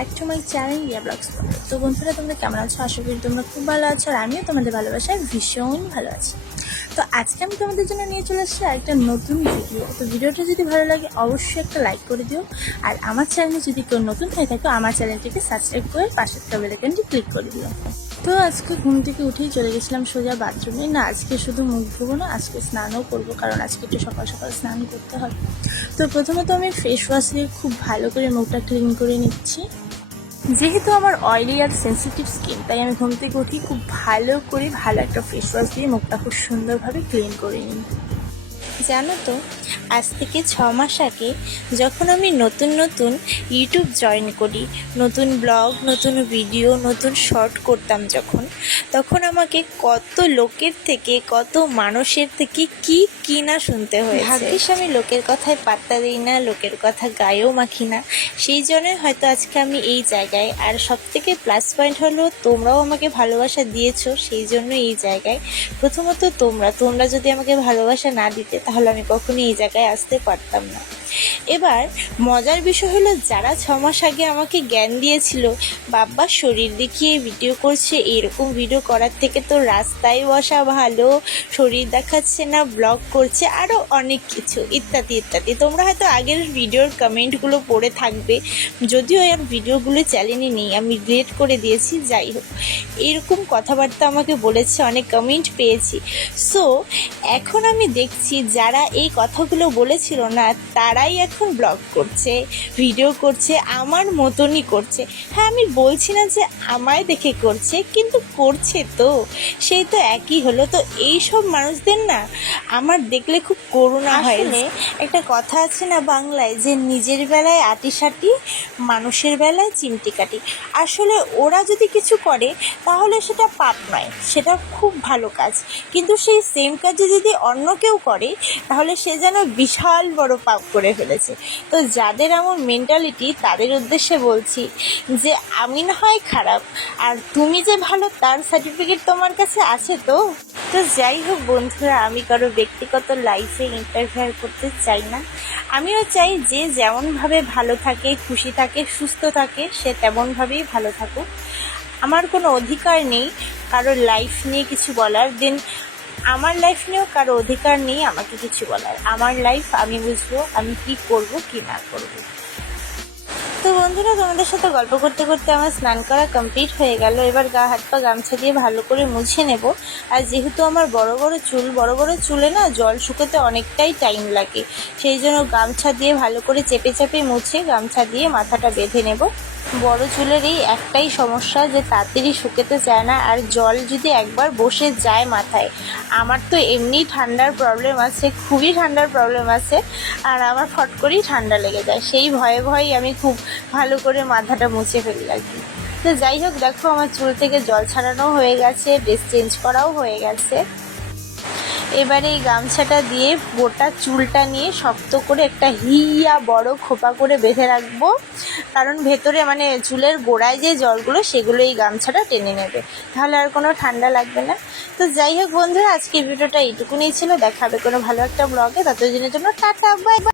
Back to my channel Riya blogs. তো বন্ধুরা, তোমরা কেমন আছো? আশা করি তোমরা খুব ভালো আছো, আর আমিও তোমাদের ভালোবাসায় ভীষণ ভালো আছি। তো আজকে আমি তোমাদের জন্য নিয়ে চলে আসছি একটা নতুন ভিডিও। তো ভিডিওটা যদি ভালো লাগে অবশ্যই একটা লাইক করে দিও, আর আমার চ্যানেলে যদি কেউ নতুন হয়ে থাকো আমার চ্যানেলটিকে সাবস্ক্রাইব করে পাশের বেল আইকনটি ক্লিক করে দিও। তো আজকে ঘুম থেকে উঠেই চলে গেছিলাম সোজা বাথরুমে। না, আজকে শুধু মুখ ধোবো না, আজকে স্নানও করবো, কারণ আজকে একটু সকাল সকাল স্নান করতে হবে। তো প্রথমত আমি ফেস ওয়াশ দিয়ে খুব ভালো করে মুখটা ক্লিন করে নিচ্ছি। যেহেতু আমার অয়েলি আর সেন্সিটিভ স্কিন, তাই আমি ঘুম থেকে উঠি খুব ভালো একটা ফেস ওয়াশ দিয়ে মুখটা খুব সুন্দরভাবে ক্লিন করে নিই। জানো তো, আজ থেকে 6 মাস আগে যখন আমি নতুন ইউটিউব জয়েন করি, নতুন ব্লগ, নতুন ভিডিও, নতুন শর্ট করতাম তখন আমাকে কত লোকের থেকে, কত মানুষের থেকে কি না শুনতে হয়েছে। ভাগ্যিস আমি লোকের কথায় পাত্তা দিই না, লোকের কথা গায়েও মাখি না, সেই জন্যই হয়তো আজকে আমি এই জায়গায়। আর সব থেকে প্লাস পয়েন্ট হলো তোমরাও আমাকে ভালোবাসা দিয়েছো, সেই জন্য এই জায়গায়। প্রথমত তোমরা যদি আমাকে ভালোবাসা না দিতে তাহলে আমি কখনোই এই জায়গায় আসতে পারতাম না। এবার মজার বিষয় হলো, যারা 6 মাস আগে আমাকে জ্ঞান দিয়েছিল, বাবা শরীর দেখিয়ে ভিডিও করছে, এরকম ভিডিও করার থেকে তো রাস্তায় বসা ভালো, শরীর দেখাচ্ছে না, ব্লগ করছে, আরও অনেক কিছু ইত্যাদি ইত্যাদি। তোমরা হয়তো আগের ভিডিওর কমেন্টগুলো পড়ে থাকবে, যদিও এর ভিডিওগুলো চ্যানেলে নেই, আমি ডিলিট করে দিয়েছি। যাই হোক, এরকম কথাবার্তা আমাকে বলেছে, অনেক কমেন্ট পেয়েছি। সো এখন আমি দেখছি যারা এই কথাগুলো বলেছিল না, তারাই এখন ব্লগ করছে, ভিডিও করছে, আমার মতনই করছে। হ্যাঁ, আমি বলছি না যে আমায় দেখে করছে, কিন্তু করছে তো, সেই তো একই হলো। তো এই সব মানুষদের না আমার দেখলে খুব করুণা হয়। একটা কথা আছে না বাংলায়, যে নিজের বেলায় আটিসাটি, মানুষের বেলায় চিমটি কাটি। আসলে ওরা যদি কিছু করে তাহলে সেটা পাপ নয়, সেটা খুব ভালো কাজ, কিন্তু সেই সেম কাজে যদি অন্য কেউ করে তাহলে সে যেন বিশাল বড় পাপ করে ফেলেছে। তো যাদের এমন মেন্টালিটি তাদের উদ্দেশ্যে বলছি যে আমি না হয় খারাপ, আর তুমি যে ভালো তার সার্টিফিকেট তোমার কাছে আছে তো। যাই হোক বন্ধুরা, আমি কারো ব্যক্তিগত লাইফে ইন্টারফেয়ার করতে চাই না। আমিও চাই যে যেমনভাবে ভালো থাকে, খুশি থাকে, সুস্থ থাকে, সে তেমনভাবেই ভালো থাকুক। আমার কোনো অধিকার নেই কারোর লাইফ নিয়ে কিছু বলার, দেন আমার লাইফ নিয়েও কারো অধিকার নেই আমাকে কিছু বলার। আমার লাইফ আমি বুঝবো, আমি কি করব কি না করব। তো বন্ধুরা, তোমাদের সাথে গল্প করতে করতে আমার স্নান করা কমপ্লিট হয়ে গেল। এবার গা হাত পা গামছা দিয়ে ভালো করে মুছে নেব। আর যেহেতু আমার বড় বড় চুলে না জল শুকোতে অনেকটাই টাইম লাগে, সেই জন্য গামছা দিয়ে ভালো করে চেপে মুছে গামছা দিয়ে মাথাটা বেঁধে নেব। বড় চুলের এই একটাই সমস্যা, যে তাড়াতাড়ি শুকাতে চায় না, আর জল যদি একবার বসে যায় মাথায়, আমার তো এমনি ঠান্ডার প্রবলেম আছে, খুবই ঠান্ডার প্রবলেম আছে, আর আমার ফট করেই ঠান্ডা লেগে যায়। সেই ভয়ে আমি খুব ভালো করে মাথাটা মুছে ফেলি আর কি। তো যাই হোক, দেখো আমার চুল থেকে জল ছাড়ানো হয়ে গেছে, ড্রেস চেঞ্জ করাও হয়ে গেছে। এবারে এই গামছাটা দিয়ে গোটা চুলটা নিয়ে শক্ত করে একটা হিয়া বড় খোপা করে বেঁধে রাখবো, কারণ ভেতরে মানে চুলের গোড়ায় যে জলগুলো সেগুলো এই গামছাটা টেনে নেবে, তাহলে আর কোনো ঠান্ডা লাগবে না। তো যাই হোক বন্ধুরা, আজকের ভিডিওটা এইটুকুনি ছিল। দেখা হবে কোনো ভালো একটা ব্লগে, ততদিনের জন্য টাটা, বাই বাই।